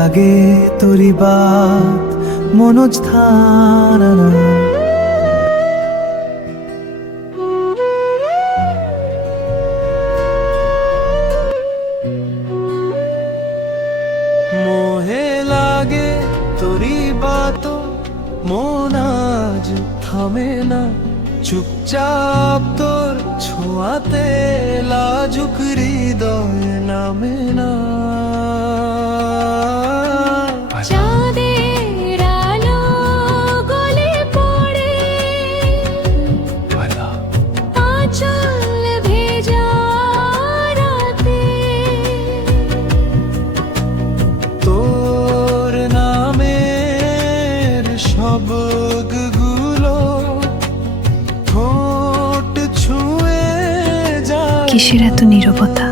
লাগে তোরি বাত মনোজ ধারা মোহে লাগে তোরি বাত মন আজ থামে না চুপচাপ তোর ছোঁয়াতে লাজুক হৃদয় নামে না চাঁদের আলো গলে পড়ে আঁচল ভেজা রাতে তোর নামের শব্দগুলো ঠোঁট ছুঁয়ে যায় কিসের এত নীরবতা?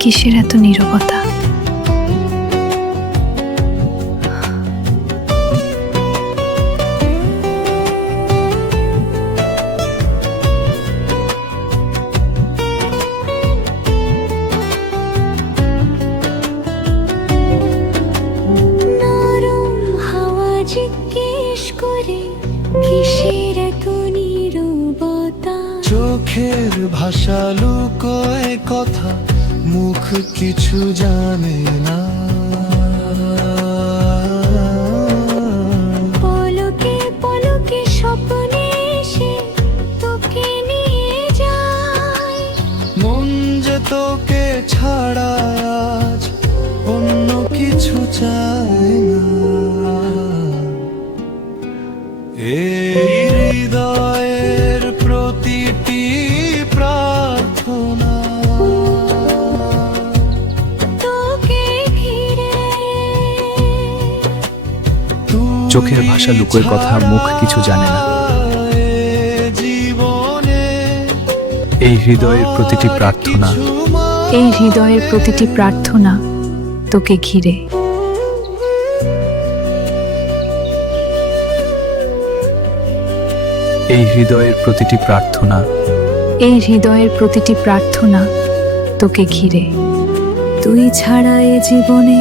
কিসের এত নীরবতা? নরম হাওয়া জিজ্ঞেস করে কিসের এত নীরবতা। চোখের ভাষা লুকোয় কথা মুখ কিছু জানে না পলকে পলকে স্বপ্নে এসে তোকে নিয়ে যায়। মন যে তোকে ছাড়া আজ অন্য কিছু চায় না এই হৃদয়ের প্রতিটি প্রার্থনা তোকে ঘিরে চোখের ভাষা লুকোয় কথা মুখ কিছু জানে না জীবনে এই হৃদয়ের প্রতিটি প্রার্থনা এই হৃদয়ের প্রতিটি প্রার্থনা তোকে ঘিরে। এই হৃদয়ের প্রতিটি প্রার্থনা এই হৃদয়ের প্রতিটি প্রার্থনা তোকে ঘিরে। তুই ছাড়া এ জীবনে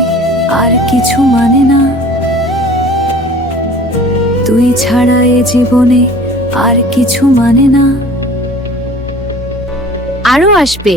আর কিছু মানে না। তুই ছাড়া এ জীবনে আর কিছু মানে না। আরো আসবে।